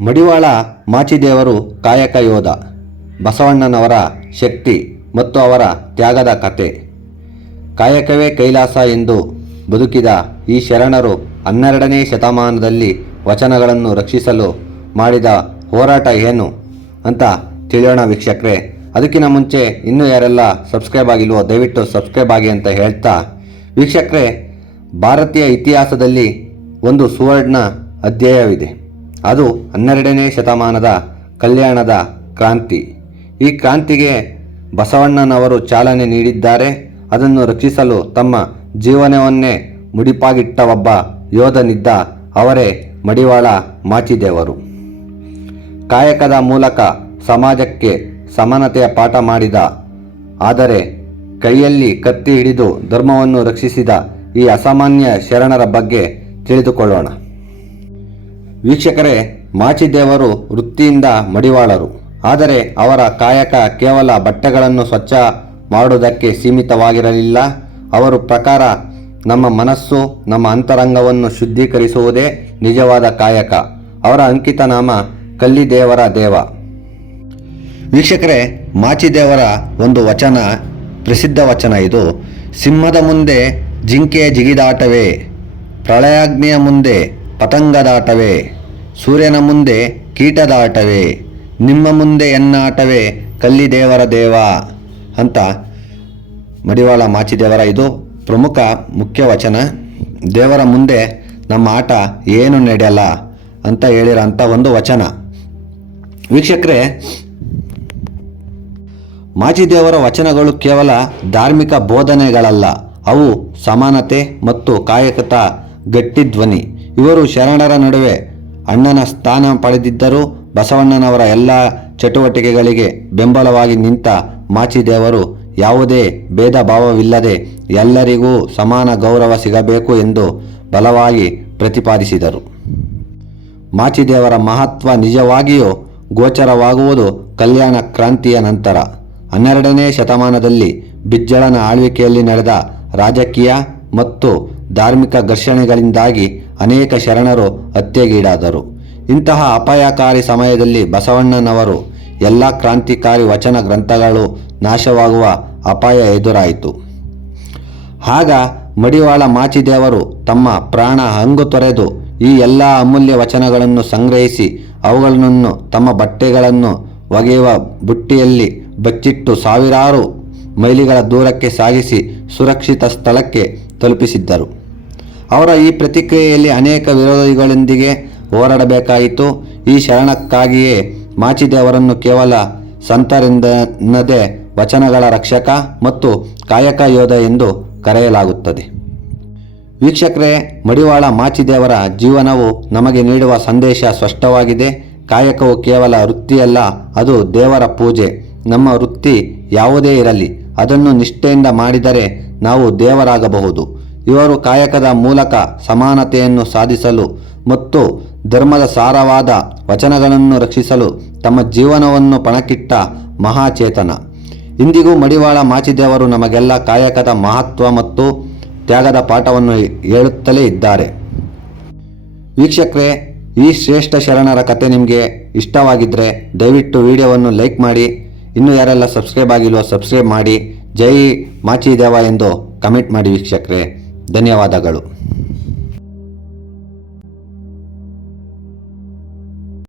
ಮಡಿವಾಳ ಮಾಚಿದೇವರು ಕಾಯಕ ಯೋಧ, ಬಸವಣ್ಣನವರ ಶಕ್ತಿ ಮತ್ತು ಅವರ ತ್ಯಾಗದ ಕತೆ. ಕಾಯಕವೇ ಕೈಲಾಸ ಎಂದು ಬದುಕಿದ ಈ ಶರಣರು 12ನೇ ಶತಮಾನದಲ್ಲಿ ವಚನಗಳನ್ನು ರಕ್ಷಿಸಲು ಮಾಡಿದ ಹೋರಾಟ ಏನು ಅಂತ ತಿಳಿಯೋಣ ವೀಕ್ಷಕರೇ. ಅದಕ್ಕಿಂತ ಮುಂಚೆ ಇನ್ನೂ ಯಾರೆಲ್ಲ ಸಬ್ಸ್ಕ್ರೈಬ್ ಆಗಿಲ್ವೋ ದಯವಿಟ್ಟು ಸಬ್ಸ್ಕ್ರೈಬ್ ಆಗಿ ಅಂತ ಹೇಳ್ತಾ, ವೀಕ್ಷಕರೇ, ಭಾರತೀಯ ಇತಿಹಾಸದಲ್ಲಿ ಒಂದು ಸುವರ್ಣ ಅಧ್ಯಾಯವಿದೆ. ಅದು 12ನೇ ಶತಮಾನದ ಕಲ್ಯಾಣದ ಕ್ರಾಂತಿ. ಈ ಕ್ರಾಂತಿಗೆ ಬಸವಣ್ಣನವರು ಚಾಲನೆ ನೀಡಿದ್ದಾರೆ. ಅದನ್ನು ರಕ್ಷಿಸಲು ತಮ್ಮ ಜೀವನವನ್ನೇ ಮುಡಿಪಾಗಿಟ್ಟ ಒಬ್ಬ ಯೋಧನಿದ್ದ. ಅವರೇ ಮಡಿವಾಳ ಮಾಚಿದೇವರು. ಕಾಯಕದ ಮೂಲಕ ಸಮಾಜಕ್ಕೆ ಸಮಾನತೆಯ ಪಾಠ ಮಾಡಿದ, ಆದರೆ ಕೈಯಲ್ಲಿ ಕತ್ತಿ ಹಿಡಿದು ಧರ್ಮವನ್ನು ರಕ್ಷಿಸಿದ ಈ ಅಸಾಮಾನ್ಯ ಶರಣರ ಬಗ್ಗೆ ತಿಳಿದುಕೊಳ್ಳೋಣ. ವೀಕ್ಷಕರೇ, ಮಾಚಿದೇವರು ವೃತ್ತಿಯಿಂದ ಮಡಿವಾಳರು. ಆದರೆ ಅವರ ಕಾಯಕ ಕೇವಲ ಬಟ್ಟೆಗಳನ್ನು ಸ್ವಚ್ಛ ಮಾಡುವುದಕ್ಕೆ ಸೀಮಿತವಾಗಿರಲಿಲ್ಲ. ಅವರ ಪ್ರಕಾರ ನಮ್ಮ ಮನಸ್ಸು, ನಮ್ಮ ಅಂತರಂಗವನ್ನು ಶುದ್ಧೀಕರಿಸುವುದೇ ನಿಜವಾದ ಕಾಯಕ. ಅವರ ಅಂಕಿತ ನಾಮ ಕಲ್ಲಿದೇವರ ದೇವ. ವೀಕ್ಷಕರೇ, ಮಾಚಿದೇವರ ಒಂದು ವಚನ, ಪ್ರಸಿದ್ಧ ವಚನ ಇದು. ಸಿಂಹದ ಮುಂದೆ ಜಿಂಕೆಯ ಜಿಗಿದಾಟವೇ, ಪ್ರಳಯಾಗ್ನಿಯ ಮುಂದೆ ಪತಂಗದಾಟವೇ, ಸೂರ್ಯನ ಮುಂದೆ ಕೀಟದಾಟವೇ, ನಿಮ್ಮ ಮುಂದೆ ಎನ್ನಾಟವೇ ಕಲ್ಲಿದೇವರ ದೇವ ಅಂತ ಮಡಿವಾಳ ಮಾಚಿದೇವರ ಇದು ಪ್ರಮುಖ ಮುಖ್ಯ ವಚನ. ದೇವರ ಮುಂದೆ ನಮ್ಮ ಆಟ ಏನು ನಡೆಯಲ್ಲ ಅಂತ ಹೇಳಿರೋಂಥ ಒಂದು ವಚನ. ವೀಕ್ಷಕರೇ, ಮಾಚಿದೇವರ ವಚನಗಳು ಕೇವಲ ಧಾರ್ಮಿಕ ಬೋಧನೆಗಳಲ್ಲ, ಅವು ಸಮಾನತೆ ಮತ್ತು ಕಾಯಕದ ಗಟ್ಟಿ ಧ್ವನಿ. ಇವರು ಶರಣರ ನಡುವೆ ಅಣ್ಣನ ಸ್ಥಾನ ಪಡೆದಿದ್ದರೂ ಬಸವಣ್ಣನವರ ಎಲ್ಲ ಚಟುವಟಿಕೆಗಳಿಗೆ ಬೆಂಬಲವಾಗಿ ನಿಂತ ಮಾಚಿದೇವರು ಯಾವುದೇ ಭೇದ ಭಾವವಿಲ್ಲದೆ ಎಲ್ಲರಿಗೂ ಸಮಾನ ಗೌರವ ಸಿಗಬೇಕು ಎಂದು ಬಲವಾಗಿ ಪ್ರತಿಪಾದಿಸಿದರು. ಮಾಚಿದೇವರ ಮಹತ್ವ ನಿಜವಾಗಿಯೂ ಗೋಚರವಾಗುವುದು ಕಲ್ಯಾಣ ಕ್ರಾಂತಿಯ ನಂತರ. 12ನೇ ಶತಮಾನದಲ್ಲಿ ಬಿಜ್ಜಳನ ಆಳ್ವಿಕೆಯಲ್ಲಿ ನಡೆದ ರಾಜಕೀಯ ಮತ್ತು ಧಾರ್ಮಿಕ ಘರ್ಷಣೆಗಳಿಂದಾಗಿ ಅನೇಕ ಶರಣರು ಹತ್ಯೆಗೀಡಾದರು. ಇಂತಹ ಅಪಾಯಕಾರಿ ಸಮಯದಲ್ಲಿ ಬಸವಣ್ಣನವರು ಎಲ್ಲ ಕ್ರಾಂತಿಕಾರಿ ವಚನ ಗ್ರಂಥಗಳು ನಾಶವಾಗುವ ಅಪಾಯ ಎದುರಾಯಿತು. ಆಗ ಮಡಿವಾಳ ಮಾಚಿದೇವರು ತಮ್ಮ ಪ್ರಾಣ ಹಂಗು ತೊರೆದು ಈ ಎಲ್ಲ ಅಮೂಲ್ಯ ವಚನಗಳನ್ನು ಸಂಗ್ರಹಿಸಿ ಅವುಗಳನ್ನು ತಮ್ಮ ಬಟ್ಟೆಗಳನ್ನು ಒಗೆಯುವ ಬುಟ್ಟಿಯಲ್ಲಿ ಬಚ್ಚಿಟ್ಟು ಸಾವಿರಾರು ಮೈಲಿಗಳ ದೂರಕ್ಕೆ ಸಾಗಿಸಿ ಸುರಕ್ಷಿತ ಸ್ಥಳಕ್ಕೆ ತಲುಪಿಸಿದ್ದರು. ಅವರ ಈ ಪ್ರತಿಕ್ರಿಯೆಯಲ್ಲಿ ಅನೇಕ ವಿರೋಧಿಗಳೊಂದಿಗೆ ಹೋರಾಡಬೇಕಾಯಿತು. ಈ ಶರಣಕ್ಕಾಗಿಯೇ ಮಾಚಿದೇವರನ್ನು ಕೇವಲ ಸಂತರೆಂದೆನ್ನದೆ ವಚನಗಳ ರಕ್ಷಕ ಮತ್ತು ಕಾಯಕ ಯೋಧ ಎಂದು ಕರೆಯಲಾಗುತ್ತದೆ. ವೀಕ್ಷಕರೇ, ಮಡಿವಾಳ ಮಾಚಿದೇವರ ಜೀವನವು ನಮಗೆ ನೀಡುವ ಸಂದೇಶ ಸ್ಪಷ್ಟವಾಗಿದೆ. ಕಾಯಕವು ಕೇವಲ ವೃತ್ತಿಯಲ್ಲ, ಅದು ದೇವರ ಪೂಜೆ. ನಮ್ಮ ವೃತ್ತಿ ಯಾವುದೇ ಇರಲಿ, ಅದನ್ನು ನಿಷ್ಠೆಯಿಂದ ಮಾಡಿದರೆ ನಾವು ದೇವರಾಗಬಹುದು. ಇವರು ಕಾಯಕದ ಮೂಲಕ ಸಮಾನತೆಯನ್ನು ಸಾಧಿಸಲು ಮತ್ತು ಧರ್ಮದ ಸಾರವಾದ ವಚನಗಳನ್ನು ರಕ್ಷಿಸಲು ತಮ್ಮ ಜೀವನವನ್ನು ಪಣಕ್ಕಿಟ್ಟ ಮಹಾಚೇತನ. ಇಂದಿಗೂ ಮಡಿವಾಳ ಮಾಚಿದೇವರು ನಮಗೆಲ್ಲ ಕಾಯಕದ ಮಹತ್ವ ಮತ್ತು ತ್ಯಾಗದ ಪಾಠವನ್ನು ಹೇಳುತ್ತಲೇ ಇದ್ದಾರೆ. ವೀಕ್ಷಕರೇ, ಈ ಶ್ರೇಷ್ಠ ಶರಣರ ಕತೆ ನಿಮಗೆ ಇಷ್ಟವಾಗಿದ್ದರೆ ದಯವಿಟ್ಟು ವಿಡಿಯೋವನ್ನು ಲೈಕ್ ಮಾಡಿ. ಇನ್ನೂ ಯಾರೆಲ್ಲ ಸಬ್ಸ್ಕ್ರೈಬ್ ಆಗಿಲ್ವೋ ಸಬ್ಸ್ಕ್ರೈಬ್ ಮಾಡಿ. ಜೈ ಮಾಚಿದೇವ ಎಂದು ಕಮೆಂಟ್ ಮಾಡಿ ವೀಕ್ಷಕರೇ. ಧನ್ಯವಾದಗಳು.